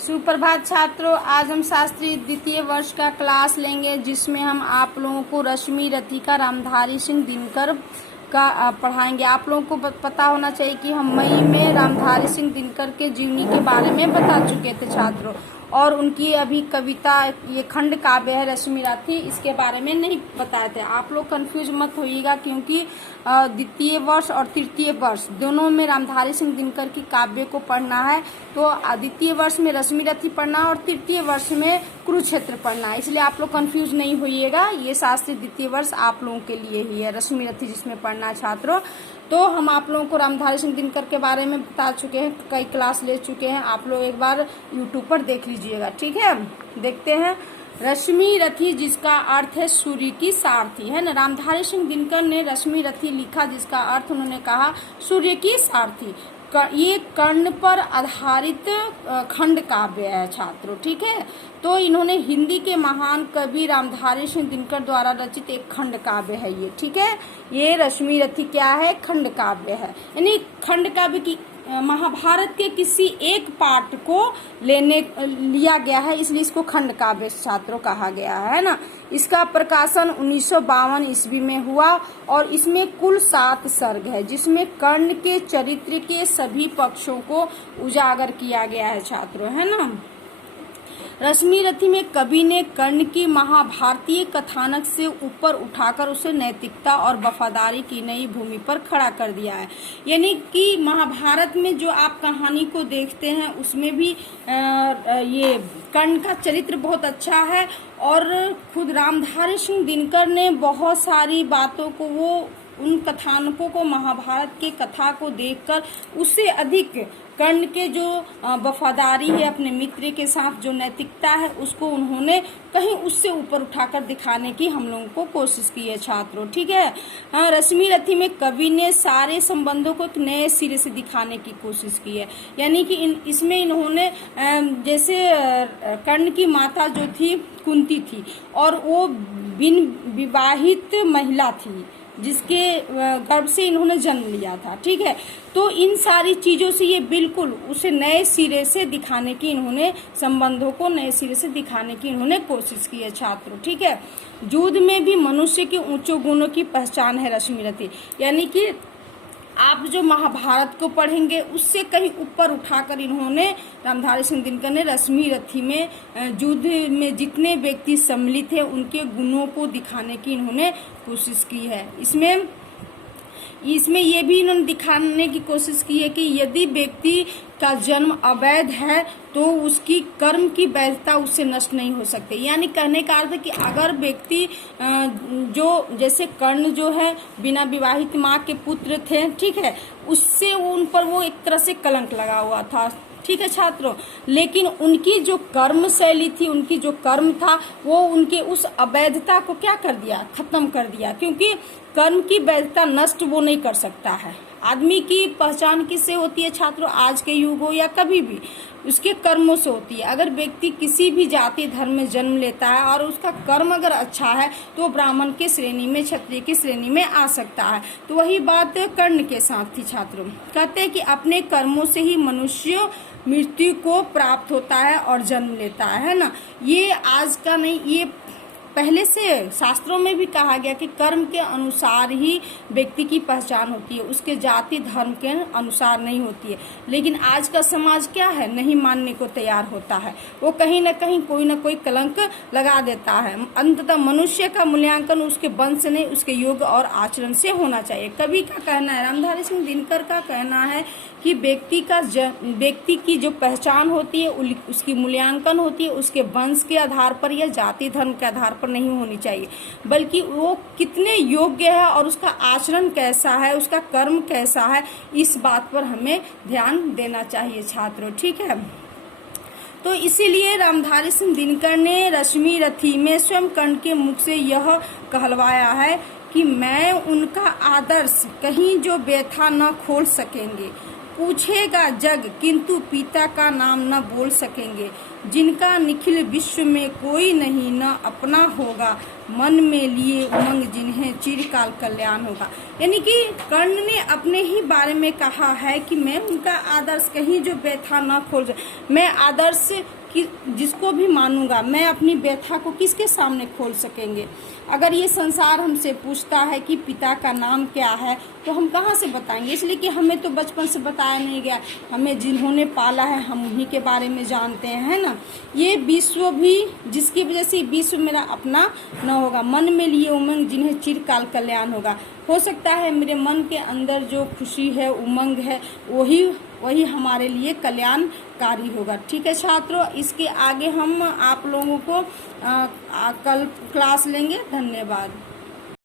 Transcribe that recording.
सुप्रभात छात्रों, आज हम शास्त्री द्वितीय वर्ष का क्लास लेंगे जिसमें हम आप लोगों को रश्मि रथी का रामधारी सिंह दिनकर का पढ़ाएंगे। आप लोगों को पता होना चाहिए कि हम मई में रामधारी सिंह दिनकर के जीवनी के बारे में बता चुके थे छात्रों, और उनकी अभी कविता ये खंड काव्य है रश्मि रथी, इसके बारे में नहीं बताए थे। आप लोग कंफ्यूज मत होइएगा क्योंकि द्वितीय वर्ष और तृतीय वर्ष दोनों में रामधारी सिंह दिनकर की काव्य को पढ़ना है। तो द्वितीय वर्ष में रश्मि रथी पढ़ना और तृतीय वर्ष में कुरुक्षेत्र पढ़ना है, इसलिए आप लोग कंफ्यूज नहीं होइएगा। ये शास्त्री द्वितीय वर्ष आप लोगों के लिए ही है, रश्मि रथी जिसमें पढ़ना है छात्रों। तो हम आप लोगों को रामधारी सिंह दिनकर के बारे में बता चुके हैं, कई क्लास ले चुके हैं, आप लोग एक बार यूट्यूब पर देख लीजिएगा। ठीक है, देखते हैं। रश्मि रथी जिसका अर्थ है सूर्य की सारथी, है ना। रामधारी सिंह दिनकर ने रश्मि रथी लिखा जिसका अर्थ उन्होंने कहा सूर्य की सारथी। ये कर्ण पर आधारित खंड काव्य है छात्रों। ठीक है, तो इन्होंने हिंदी के महान कवि रामधारी सिंह दिनकर द्वारा रचित एक खंड काव्य है ये। ठीक है, ये रश्मि रथी क्या है? खंड काव्य है, यानी खंड काव्य की महाभारत के किसी एक पार्ट को लिया गया है, इसलिए इसको खंड काव्य छात्रों कहा गया है ना। इसका प्रकाशन 1952 ईस्वी में हुआ और इसमें कुल 7 सर्ग है, जिसमें कर्ण के चरित्र के सभी पक्षों को उजागर किया गया है छात्रों, है ना। रश्मि रथी में कवि ने कर्ण की महाभारतीय कथानक से ऊपर उठाकर उसे नैतिकता और वफादारी की नई भूमि पर खड़ा कर दिया है। यानी कि महाभारत में जो आप कहानी को देखते हैं उसमें भी ये कर्ण का चरित्र बहुत अच्छा है, और खुद रामधारी सिंह दिनकर ने बहुत सारी बातों को, वो उन कथानकों को, महाभारत के कथा को देखकर उससे अधिक कर्ण के जो वफादारी है अपने मित्र के साथ, जो नैतिकता है, उसको उन्होंने कहीं उससे ऊपर उठाकर दिखाने की हम लोगों को कोशिश की है छात्रों। ठीक है, रश्मि रथी में कवि ने सारे संबंधों को एक नए सिरे से दिखाने की कोशिश की है। यानी कि इसमें इन्होंने जैसे कर्ण की माता जो थी कुंती थी, और वो बिन विवाहित महिला थी जिसके गर्भ से इन्होंने जन्म लिया था। ठीक है, तो इन सारी चीजों से ये बिल्कुल उसे नए सिरे से दिखाने की, इन्होंने संबंधों को नए सिरे से दिखाने की इन्होंने कोशिश की है छात्रों। ठीक है, युद्ध में भी मनुष्य के ऊंचे गुणों की पहचान है रश्मि रथी। यानी कि आप जो महाभारत को पढ़ेंगे उससे कहीं ऊपर उठाकर इन्होंने, रामधारी सिंह दिनकर ने रश्मि रथी में युद्ध में जितने व्यक्ति सम्मिलित थे उनके गुणों को दिखाने की इन्होंने कोशिश की है। इसमें ये भी इन्होंने दिखाने की कोशिश की है कि यदि व्यक्ति का जन्म अवैध है तो उसकी कर्म की वैधता उससे नष्ट नहीं हो सकती। यानी कहने का अर्थ है कि अगर व्यक्ति जो जैसे कर्ण जो है बिना विवाहित माँ के पुत्र थे, ठीक है, उससे उन पर वो एक तरह से कलंक लगा हुआ था। ठीक है छात्रों, लेकिन उनकी जो कर्म शैली थी, उनकी जो कर्म था, वो उनके उस अवैधता को क्या कर दिया? खत्म कर दिया, क्योंकि कर्म की वैधता नष्ट वो नहीं कर सकता है। आदमी की पहचान किससे होती है छात्रों? आज के युग हो या कभी भी, उसके कर्मों से होती है। अगर व्यक्ति किसी भी जाति धर्म में जन्म लेता है और उसका कर्म अगर अच्छा है तो ब्राह्मण के श्रेणी में, क्षत्रिय की श्रेणी में आ सकता है। तो वही बात कर्ण के साथ थी छात्रों। कहते हैं कि अपने कर्मों से ही मनुष्य मृत्यु को प्राप्त होता है और जन्म लेता है ना। ये आज का नहीं, ये पहले से शास्त्रों में भी कहा गया कि कर्म के अनुसार ही व्यक्ति की पहचान होती है, उसके जाति धर्म के अनुसार नहीं होती है। लेकिन आज का समाज क्या है, नहीं मानने को तैयार होता है, वो कहीं ना कहीं कोई ना कोई कलंक लगा देता है। अंततः मनुष्य का मूल्यांकन उसके वंश से नहीं, उसके योग और आचरण से होना चाहिए। कवि का कहना है, रामधारी सिंह दिनकर का कहना है कि व्यक्ति की जो पहचान होती है उसकी मूल्यांकन होती है उसके वंश के आधार पर या जाति धर्म के आधार पर नहीं होनी चाहिए, बल्कि वो कितने योग्य है और उसका आचरण कैसा है, उसका कर्म कैसा है, इस बात पर हमें ध्यान देना चाहिए छात्रों। ठीक है, तो इसीलिए रामधारी सिंह दिनकर ने रश्मि रथी में स्वयं कर्ण के मुख से यह कहलवाया है कि मैं उनका आदर्श कहीं जो व्यथा न खोल सकेंगे, पूछेगा जग किंतु पिता का नाम न बोल सकेंगे। जिनका निखिल विश्व में कोई नहीं न अपना होगा, मन में लिए उमंग जिन्हें चिरकाल कल्याण होगा। यानी कि कर्ण ने अपने ही बारे में कहा है कि मैं उनका आदर्श कहीं जो व्यथा न खोल, मैं आदर्श कि जिसको भी मानूंगा, मैं अपनी व्यथा को किसके सामने खोल सकेंगे। अगर ये संसार हमसे पूछता है कि पिता का नाम क्या है तो हम कहाँ से बताएंगे, इसलिए कि हमें तो बचपन से बताया नहीं गया, हमें जिन्होंने पाला है हम उन्हीं के बारे में जानते हैं, है ना। ये विश्व भी जिसकी वजह से विश्व मेरा अपना न होगा, मन में लिए उमंग जिन्हें चिरकाल कल्याण होगा। हो सकता है मेरे मन के अंदर जो खुशी है, उमंग है, वही हमारे लिए कल्याणकारी होगा। ठीक है छात्रों, इसके आगे हम आप लोगों को कल क्लास लेंगे। धन्यवाद।